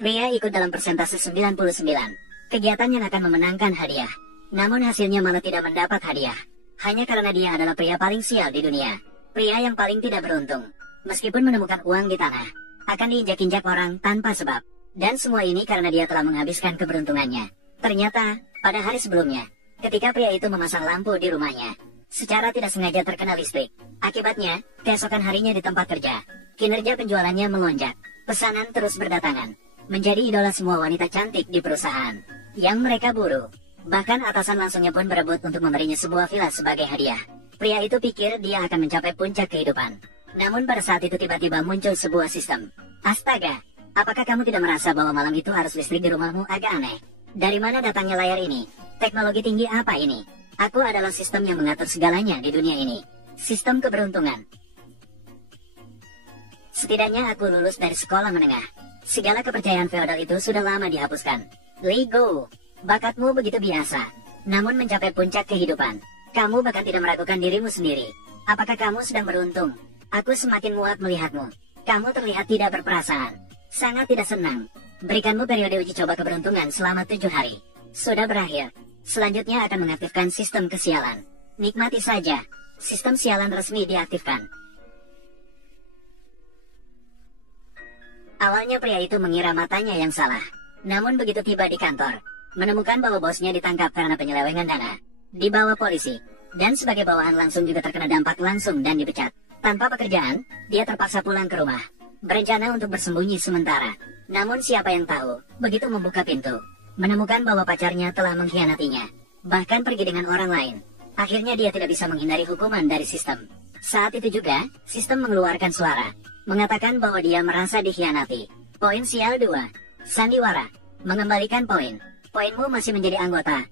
Pria ikut dalam persentase 99. Kegiatan yang akan memenangkan hadiah. Namun hasilnya malah tidak mendapat hadiah. Hanya karena dia adalah pria paling sial di dunia. Pria yang paling tidak beruntung. Meskipun menemukan uang di tanah, akan diinjak-injak orang tanpa sebab. Dan semua ini karena dia telah menghabiskan keberuntungannya. Ternyata, pada hari sebelumnya, ketika pria itu memasang lampu di rumahnya, secara tidak sengaja terkena listrik. Akibatnya, keesokan harinya di tempat kerja, kinerja penjualannya melonjak. Pesanan terus berdatangan. Menjadi idola semua wanita cantik di perusahaan yang mereka buru. Bahkan atasan langsungnya pun berebut untuk memberinya sebuah villa sebagai hadiah. Pria itu pikir dia akan mencapai puncak kehidupan. Namun pada saat itu tiba-tiba muncul sebuah sistem. Astaga, apakah kamu tidak merasa bahwa malam itu harus listrik di rumahmu agak aneh? Dari mana datangnya layar ini? Teknologi tinggi apa ini? Aku adalah sistem yang mengatur segalanya di dunia ini. Sistem keberuntungan. Setidaknya aku lulus dari sekolah menengah. Segala kepercayaan feodal itu sudah lama dihapuskan. Lego, bakatmu begitu biasa. Namun mencapai puncak kehidupan, kamu bahkan tidak meragukan dirimu sendiri. Apakah kamu sedang beruntung? Aku semakin muak melihatmu. Kamu terlihat tidak berperasaan. Sangat tidak senang. Berikanmu periode uji coba keberuntungan selama 7 hari. Sudah berakhir. Selanjutnya akan mengaktifkan sistem kesialan. Nikmati saja. Sistem sialan resmi diaktifkan. Awalnya pria itu mengira matanya yang salah. Namun begitu tiba di kantor, menemukan bahwa bosnya ditangkap karena penyelewengan dana, dibawa polisi, dan sebagai bawahan langsung juga terkena dampak langsung dan dipecat. Tanpa pekerjaan, dia terpaksa pulang ke rumah, berencana untuk bersembunyi sementara. Namun siapa yang tahu, begitu membuka pintu, menemukan bahwa pacarnya telah mengkhianatinya, bahkan pergi dengan orang lain. Akhirnya dia tidak bisa menghindari hukuman dari sistem. Saat itu juga, sistem mengeluarkan suara, mengatakan bahwa dia merasa dikhianati. Poin sial 2. Sandiwara. Mengembalikan poin. Poinmu masih menjadi anggota.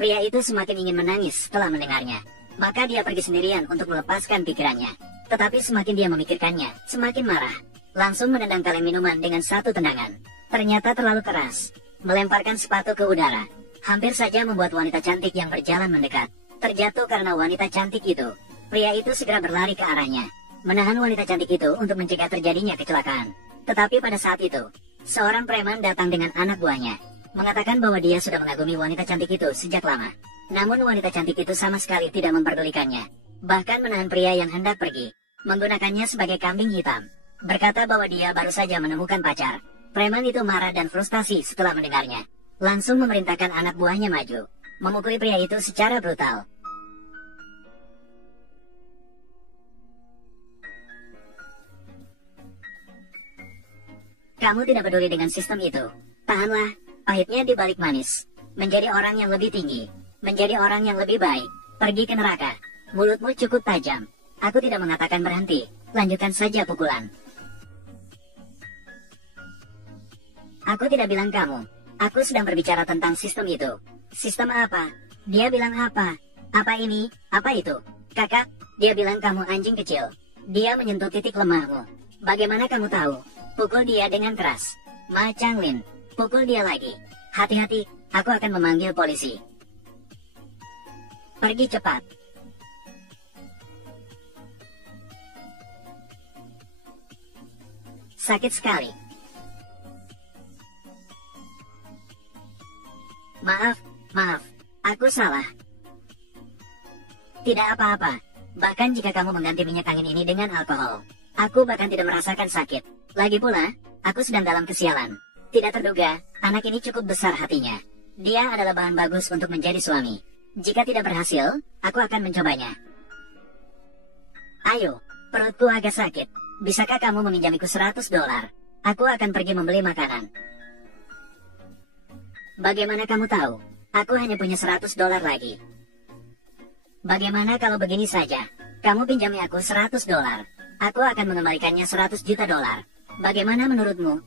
Pria itu semakin ingin menangis setelah mendengarnya. Maka dia pergi sendirian untuk melepaskan pikirannya. Tetapi semakin dia memikirkannya, semakin marah. Langsung menendang kaleng minuman dengan satu tendangan. Ternyata terlalu keras. Melemparkan sepatu ke udara. Hampir saja membuat wanita cantik yang berjalan mendekat terjatuh karena wanita cantik itu. Pria itu segera berlari ke arahnya, menahan wanita cantik itu untuk mencegah terjadinya kecelakaan. Tetapi pada saat itu, seorang preman datang dengan anak buahnya, mengatakan bahwa dia sudah mengagumi wanita cantik itu sejak lama. Namun wanita cantik itu sama sekali tidak memperdulikannya, bahkan menahan pria yang hendak pergi, menggunakannya sebagai kambing hitam. Berkata bahwa dia baru saja menemukan pacar. Preman itu marah dan frustasi setelah mendengarnya. Langsung memerintahkan anak buahnya maju, memukuli pria itu secara brutal. Kamu tidak peduli dengan sistem itu. Tahanlah, pahitnya di balik manis. Menjadi orang yang lebih tinggi. Menjadi orang yang lebih baik. Pergi ke neraka. Mulutmu cukup tajam. Aku tidak mengatakan berhenti. Lanjutkan saja pukulan. Aku tidak bilang kamu. Aku sedang berbicara tentang sistem itu. Sistem apa? Dia bilang apa? Apa ini? Apa itu? Kakak, dia bilang kamu anjing kecil. Dia menyentuh titik lemahmu. Bagaimana kamu tahu? Pukul dia dengan keras. Ma Changlin, pukul dia lagi. Hati-hati, aku akan memanggil polisi. Pergi cepat. Sakit sekali. Maaf, aku salah. Tidak apa-apa. Bahkan jika kamu mengganti minyak angin ini dengan alkohol, aku bahkan tidak merasakan sakit. Lagi pula, aku sedang dalam kesialan. Tidak terduga, anak ini cukup besar hatinya. Dia adalah bahan bagus untuk menjadi suami. Jika tidak berhasil, aku akan mencobanya. Ayo, perutku agak sakit. Bisakah kamu meminjamiku $100? Aku akan pergi membeli makanan. Bagaimana kamu tahu? Aku hanya punya $100 lagi. Bagaimana kalau begini saja? Kamu pinjami aku $100. Aku akan mengembalikannya $100 juta. Bagaimana menurutmu?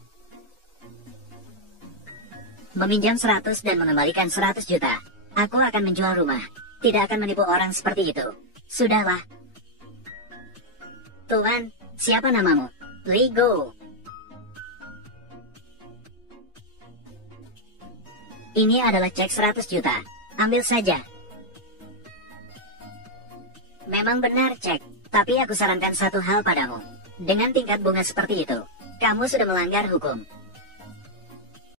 Meminjam 100 dan mengembalikan 100 juta. Aku akan menjual rumah. Tidak akan menipu orang seperti itu. Sudahlah. Tuan, siapa namamu? Lego. Ini adalah cek 100 juta. Ambil saja. Memang benar cek. Tapi aku sarankan satu hal padamu. Dengan tingkat bunga seperti itu, Kamu sudah melanggar hukum.